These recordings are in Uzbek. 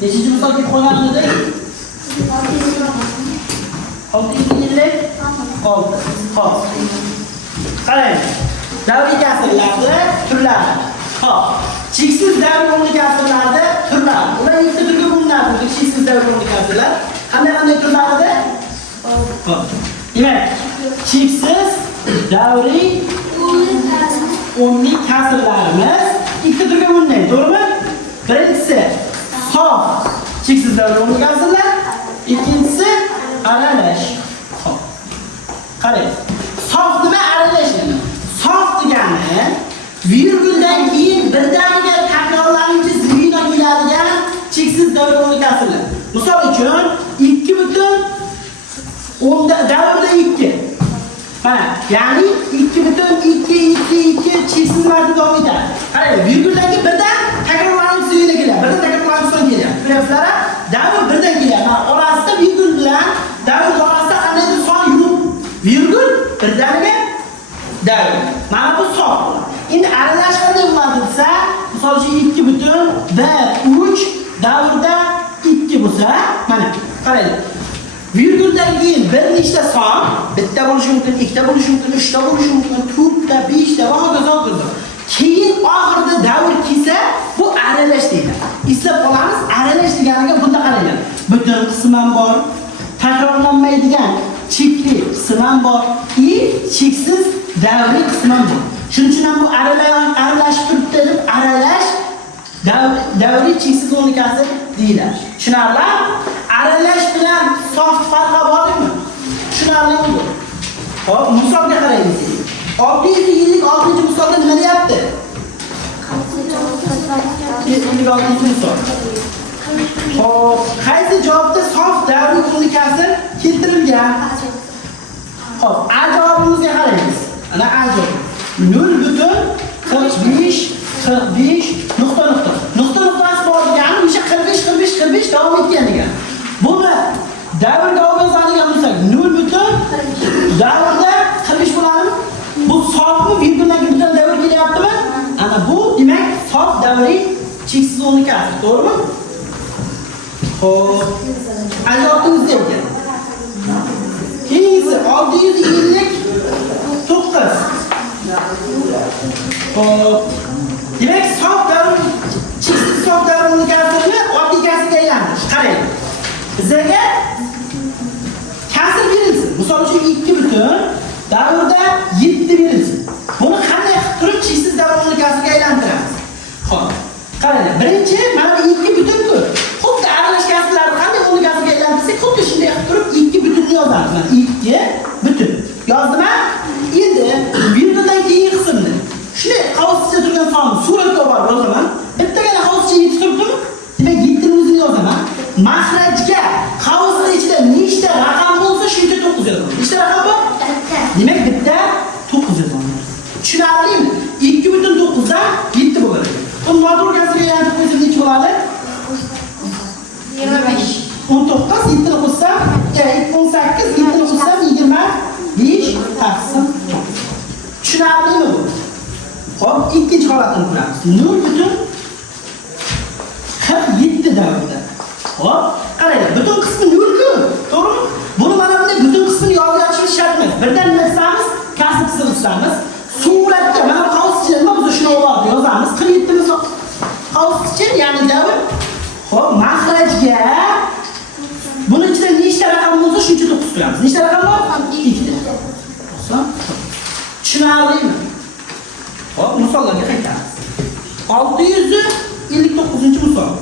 Nechinchi misol kelib qolgan edi? 650 6. Xo'p. Qarang. Davriy kasrlarda turlari. Xo'p. Cheksiz davriy o'nlik kasrlarda turlar. Ular ikkita turga bo'linadi. Cheksiz davriy o'nlik kasrlar. Qanday turlarida? Xo'p. Demak, cheksiz davriy o'nlik kasrlarimiz ikkita turga bo'linadi, to'g'rimi? Birinchisi sof cheksiz davriy o'nlik kasrlar, ikkinchisi aralash. Xo'p. Qarang. Sof nima, aralash nima? Sof degani virguldan keyin birdaniga takrorlanuvchi zvino keladigan cheksiz davriy o'nlik kasrlar. Misol uchun 2 davrda 2. Mana, ya'ni 2 cheksiz marta davom etadi. Qarang, virguldagi birdan takrorlanuvchi zvino keladi. Birdan takrorlanuvchi son keladi. Ko'ryapsizlar? Davr birdan keladi. Mana orasida virgul bilan davr orasida qandaydir son yo'q. Virgul birdaniga davr. Mana bu son. Endi aralash qanday bo'ladi desa, misol uchun 2.1 davrda 2 bo'lsa, mana qarang. Virguldan keyin bir nechta son, bitta bo'lishi mumkin, ikkita bo'lishi mumkin, uchta bo'lishi mumkin, to'rtta, beshta va hokazo. Keyin oxirida davr kelsa, bu aralash deydi. Eslab qolamiz, aralash deganiga bunda qaranglar. Butun qism ham bor, takrorlanmaydigan chekli qism ham bor, cheksiz davriy qism ham bor. Shuning uchun ham bu aralashib turibdi deb aralash davriy cheksiz o'nlik kasr deyiladi. Tushunarli? Aralash bilan sof farqi bormi? Tushunarlimi? Hop, misolga qaraymiz. 656-misolda nima deyapti? 656-misol. Hop, qaysi javobda sof davriy o'nlik kasr keltirilgan? Hop, A javobimizga qaraymiz. Ana A javob. 0.45 nuqta. Nuqta nuqtasi bor degani o'sha 45 davom etgan degan. Buni davrga olganligiga bo'lsak 0. davrda 45 bo'ladimi? Bu sofmi, virguldan butun davr kelyaptimi? Ana bu demak sof davriy cheksiz o'nlik kasr, to'g'rimi? Xo'p. Ajabingizda ekan. Keyingi 659. Hop. Demak, sof davr cheksiz sof davriy o'nlik kasrni oddiy kasrga aylantirish. Qarang. Bizga kasr berilsin. Misol uchun 2 davrda 7 berilsin. Buni qanday qilib turib cheksiz davriy o'nlik kasrga aylantiramiz? Xo'p. Qarang, birinchi mana bu 2 ku. Xuddi aralash kasrlarni qanday o'nlik kasrga aylantirsak, xuddi shunday qilib turib 2 ni yozamiz. Mana 2 yozdim. Endi virguldan keyin qismni shunday qavscha turgan sonni suratga olib yozaman. Bittagina qavscha yetib turibdimi? Demak 7 ni o'zini yozaman. Mahrajga qavscha ichida nechta raqam bo'lsa, shuncha 9 yozaman. Nechta raqam bor? Demak bitta 9 yozaman. Tushunarlimi? 2.9 dan 7 bo'ladi. Bu noto'g'ri kasrga aylantirib qo'ysak necha bo'ladi? 25. 19, 7 ni qo'shsam, 18, 7 ni qo'shsam 25 taqsim 9. Tushunarlimi bu? Xo'p, ikkinchi holatini ko'ramiz. 0.47 davrda. Xo'p, qaranglar, butun qismi 0 ku, to'g'rimi? Buni mana bunday butun qismini yozib ochishimiz shart emas. Birdan nima qilamiz? Kasr qisimiz. Suratga mana bu qavscha nima bo'lsa shuni olib yozamiz. 47 ni qavscha, ya'ni davr. Xo'p, mahrajga buni ichida nechta raqam bo'lsa shuncha 9 qo'yamiz. Nechta raqam bor? 2 ta. Tushunarlimi? Hop, misollarga qaytamiz. 659-misol.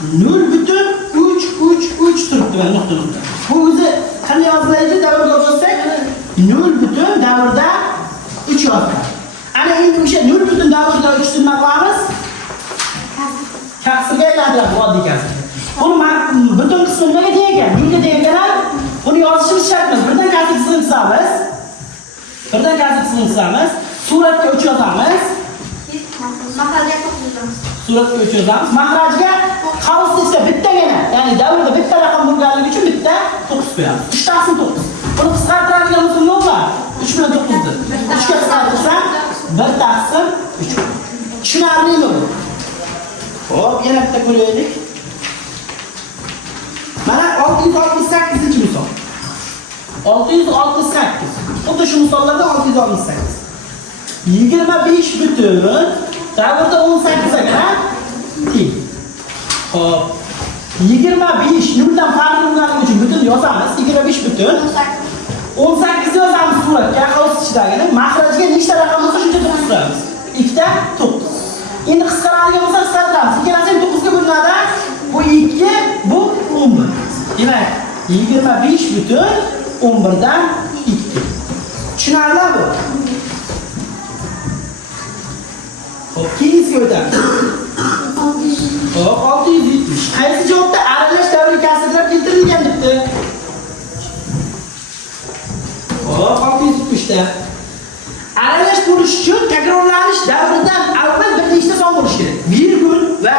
0.333 turibdi mana nuqta. Bu o'zi qanday yoziladi? Davrga yozsak 0. davrda 3 yoziladi. Ana endi o'sha 0. davrda 3 nima qilamiz? Kasrga aylantiramiz, oddiy kasr. Buni butun qismi nimaga tegagan? 0 ga tegagan. Buni yozishimiz shart emas. Birdan kasr qismimiz. Suratga 3 yozamiz. Mahrajga 9 yozamiz. Suratga 3 yozamiz. Mahrajga qavscha bittagina, ya'ni davrda bitta raqam bo'lganligi uchun bitta 9 qo'yamiz. 3 taqsim 9. Buni qisqartiradigan bo'lsa nima bo'ladi? 3 bilan 9 dir. 3 ga qisqartirsam 1 taqsim 3. Tushunarlimi bu? Hop, yana bitta ko'raylik. Mana 668-misol. 668. Xuddi shu misollarda 668. 25 butun davrda 18 ga teng. Hop. 25 noldan farqli bo'lgani uchun butun yozamiz. 25 butun 18 yozamiz suratga, qavs ichidagini. Mahrajga nechta raqam bo'lsa shuncha to'qqiz qo'yamiz. 2 ta 9. Endi qisqaradigan bo'lsa qisqartiramiz. Ikkalasi 9 ga bo'linadi. Bu 2, bu 11. Demak, 25 butun 11 dan 2. Tushunarlimi bu? Hop, keyingiga o'tamiz. Hop, 670. Qaysi javobda aralash davriy kasrlar keltirilgan debdi? Hop, 670 da. Aralash bo'lish uchun takrorlanish davridan avval bir nechta son bo'lish kerak. Virgul va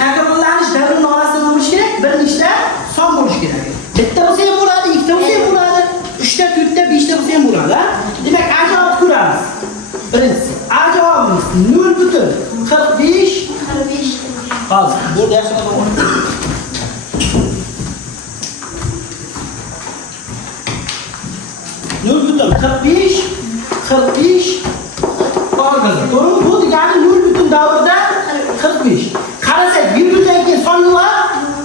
takrorlanish davrining orasida bo'lish kerak, bir nechta son bo'lish kerak. Bitta bo'lsa ham bo'ladi, ikkita bo'lsa ham bo'ladi, 3 ta, 4 ta, 5 ta bo'lsa ham bo'ladi. Demak, A javobni ko'ramiz. Birinchisi, A javobimiz 0.45. Hozir, bu yaxshi bo'ladi. 0.45 orqada. To'g'rimi? Bu degani 0 butun davrda 45. Qarasak, virguldan keyin son yo'q,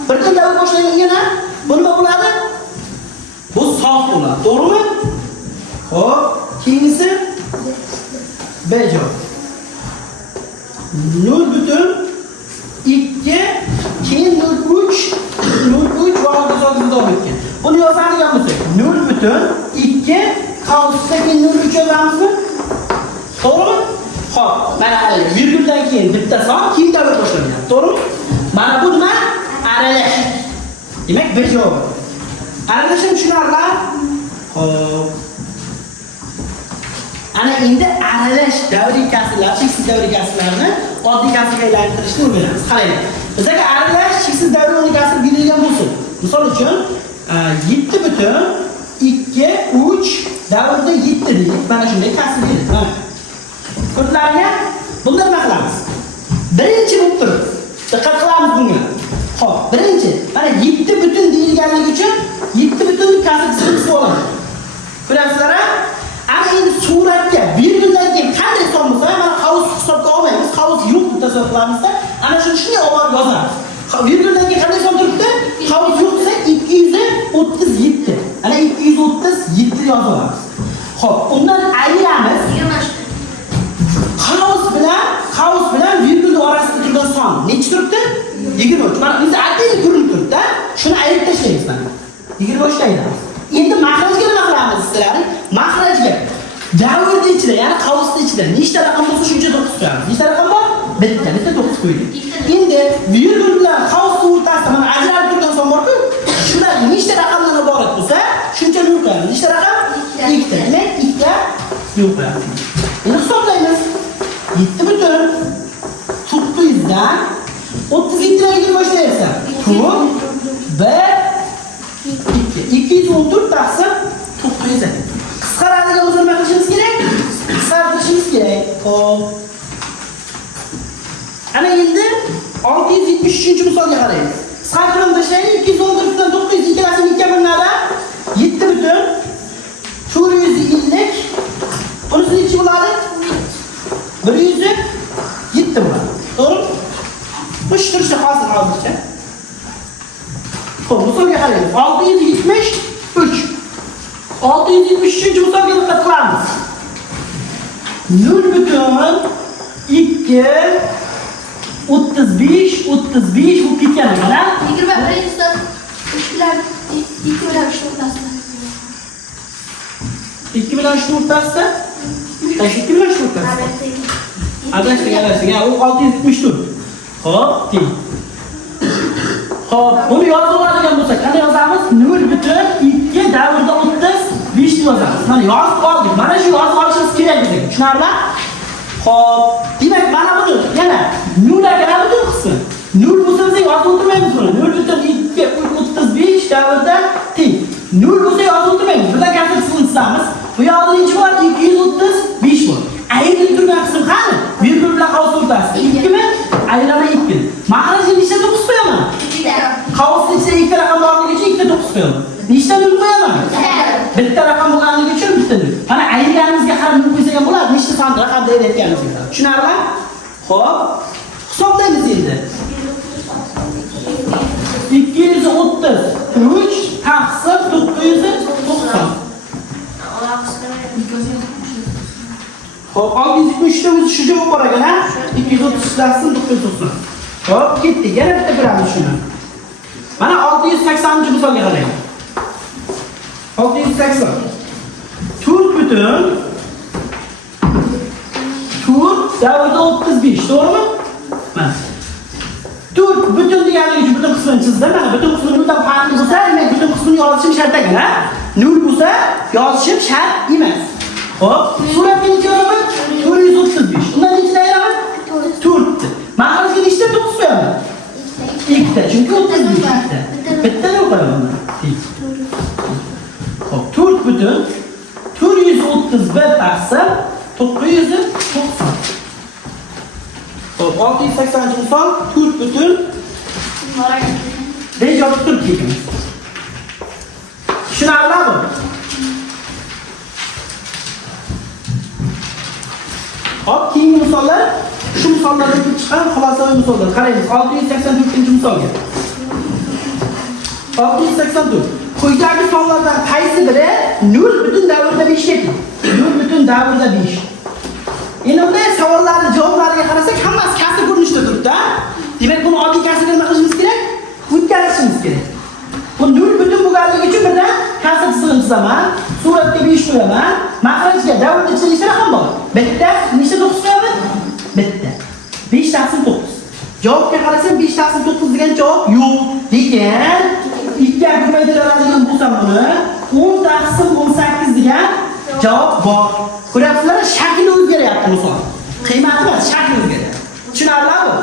birdan davr boshlangan yana bu nima bo'ladi? Bu sof bo'ladi. To'g'rimi? Xo'p, keyingisi B javob. 0.2 keyin 0.3 va hokazo davom etgan. Buni yozadigan bo'lsak, 0.2 qavsda keyin 0.3 yozamizmi? To'g'rimi? Xo'p, mana virguldan keyin bitta son, keyin davr boshlangan. To'g'rimi? Mana bu nima? Aralash. Demak, bir javob. Aralashni tushunarlar? Xo'p. Ana endi aralash davriy kasrlar, cheksiz davriy kasrlarni oddiy kasrga aylantirishni o'rganamiz. Qarang. Bizga aralash cheksiz davriy oddiy kasr berilgan bo'lsin. Misol uchun 7 butun 2 3 davrda 7 deylik. Mana shunday kasr berildi. Mana. Kodlarga bunday nima qilamiz? Birinchi bo'lib turib, diqqat qilamiz bunga. Xo'p, birinchi, mana 7 butun deyilganligi uchun 7 butun kasr qilib olamiz. Ko'ryapsizlar? Ana endi suratga virguldan keyin qanday son bo'lsa, mana qavs hisobga olmaymiz. Qavs yo'q deb hisoblamizda, ana shunday olib yozamiz. Virguldan keyin qanday son turibdi? Qavs yo'q desa 237. Ana 237 yozamiz. Xo'p, undan ayiramiz. Qavs bilan virgul orasida turgan son necha turibdi? 23. Mana bizda addiy ko'rinib turibdi. Shuni ayirib tashlaymiz mana. 23 ta ayiramiz. Endi mahrajga nima qilamiz sizlarning? Mahrajga davrda ichida, ya'ni qavsda ichida nechta raqam bo'lsa shuncha to'qqiz qo'yamiz. Nechta raqam bor? Bitta to'qqiz qo'ydik. Endi virgul bilan qavsning o'rtasida mana ajralib turgan son bor-ku, shular nechta raqamdan iborat bo'lsa, shuncha nol qo'yamiz. Nechta raqam? Ikkita. Demak, ikkita nol qo'yamiz. Endi hisoblaymiz. 7 butun 900 dan 37 ga kirib boshlayapsan. 1 214 taqsim 900. Qisqaradigan bo'lsa nima qilishimiz kerak? Qisqartirishimiz kerak. Xo'p. Ana endi 673-misolga qaraymiz. Qisqartirib tashlaylik. 214 dan 900 ikkalasini 2 ga bo'linadi. 7 butun 450. Bunisi necha bo'ladi? 107 bo'ladi. To'g'ri? Bu turishni hozircha. Xo'p, misolga qaraymiz. 673. 673-misolga diqqat qilamiz. 0.2 35 bu ketgan mana. 21-dan 3 bilan 2 bilan 3 o'rtasida. 2 bilan 3 o'rtasida? Qaysi 2 bilan 3 o'rtasida? Adashganlarsiga, u 674. Xo'p, teng. Xo'p, buni yozib oladigan bo'lsak, qanday yozamiz? 0.2 davrda 35 deb yozamiz. Mana yozib oldik. Mana shu yozib olishimiz kerak bizga. Tushunarli? Xo'p, demak mana buni yana 0 ga butun qismi. 0 bo'lsa biz yozib o'tirmaymiz buni. 0.2 35 davrda teng. 0 bo'lsa yozib o'tirmaymiz. Birdan kasr qilamiz. Bu yoqda necha bor? 235 bor. Ayrilib turgan qism qani? Virgul bilan qavs o'rtasida. 2 mi? Ayrana 2. mumkin. Mahrajga nechta 9 qo'yaman? Qavusning ichida ikkita raqam borligi uchun ikkita 9 qo'yaman. Nechta 0 qo'yaman? Bitta raqam bo'lganligi uchun bitta 0. Mana ayirganimizga qarab 0 qo'ysak ham bo'ladi. Nechta son raqamda ayirayotganimizga. Tushunarli? Xo'p. Hisoblaymiz endi. 233 taqsim 990. Xo'p, 673 ta o'zi shu javob bor ekan, ha? 230 taqsim 990. Xo'p, ketdik. Yana bitta ko'ramiz shuni. Mana 680-misolga qarang. 680. 4 butun 4 davrida 35, to'g'rimi? Mana 4 butun deganligi uchun butun qismini chizdim. Mana butun qismi noldan farqli bo'lsa, demak butun qismini yozishim shart ekan, ha? 0 bo'lsa, yozishim shart emas. Xo'p, suratga yozaman 435. Undan nechta ayiraman? 4. Mahrajga nechta 9 qo'yaman? 2 ta, chunki 35 bitta. Bittani qo'yaman. Xo'p, 4 butun 431 taqsim 990. Xo'p, 680-misol 4 butun rejot turib ketamiz. Tushunarlimi? Hop, keyingi misollar shu misollardan kelib chiqqan xulosaviy misollar. Qaraymiz 684-misolga. 684. Quyidagi sonlardan qaysi biri 0 butun davrda 5 ekan? 0 butun davrda 5. Endi bunday savollarning javoblariga qarasak, hammasi kasr ko'rinishda turibdi. Demak, buni oddiy kasrga nima qilishimiz kerak? O'tkazishimiz kerak. Bu 0 butun bo'lganligi uchun birdan kasr chizig'ini chizaman, suratga 5 qo'yaman, mahrajga davrda ichida nechta raqam bor? Bitta, nechta 9 qo'yaman? Bitta. 5 taqsim 9. Javobga qarasam 5 taqsim 9 degan javob yo'q. Lekin 2 ga ko'paytiradigan bo'lsam buni 10 taqsim 18 degan javob bor. Ko'ryapsizlar, shakli o'zgaryapti misol. Qiymati emas, shakli o'zgaryapti. Tushunarlimi?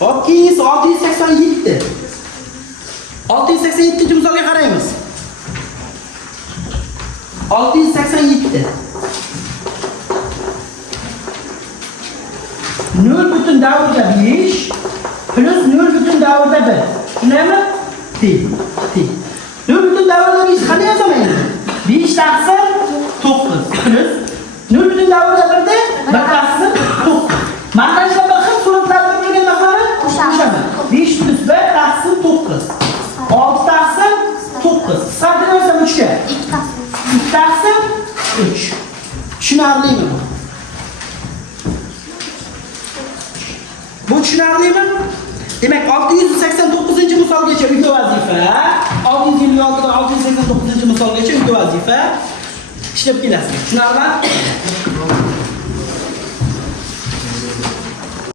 Hop, keyingisi 687. 687-misolga qaraymiz. 687. 0 butun davrda 5 plus 0 butun davrda 1. Shundaymi? Teng. 0 butun davrda 5 qanday yozaman endi? 5 taqsim 9 plus 0 butun davrda 1 da 1 taqsim 9. Mahrajlar bir xil suratlarda ko'rgan maqsadi o'shaman. 5 plus 1 taqsim 9. 6 taqsim 9. Qisqartiraversam 3 ga. 2 taqsim 3. Tushunarlimi bu? Bu tushunarlimi? Demak, 689-misolgacha uyga vazifa, 656 dan 689-misolgacha uyga vazifa ishlab kelasiz. Tushunarlimi?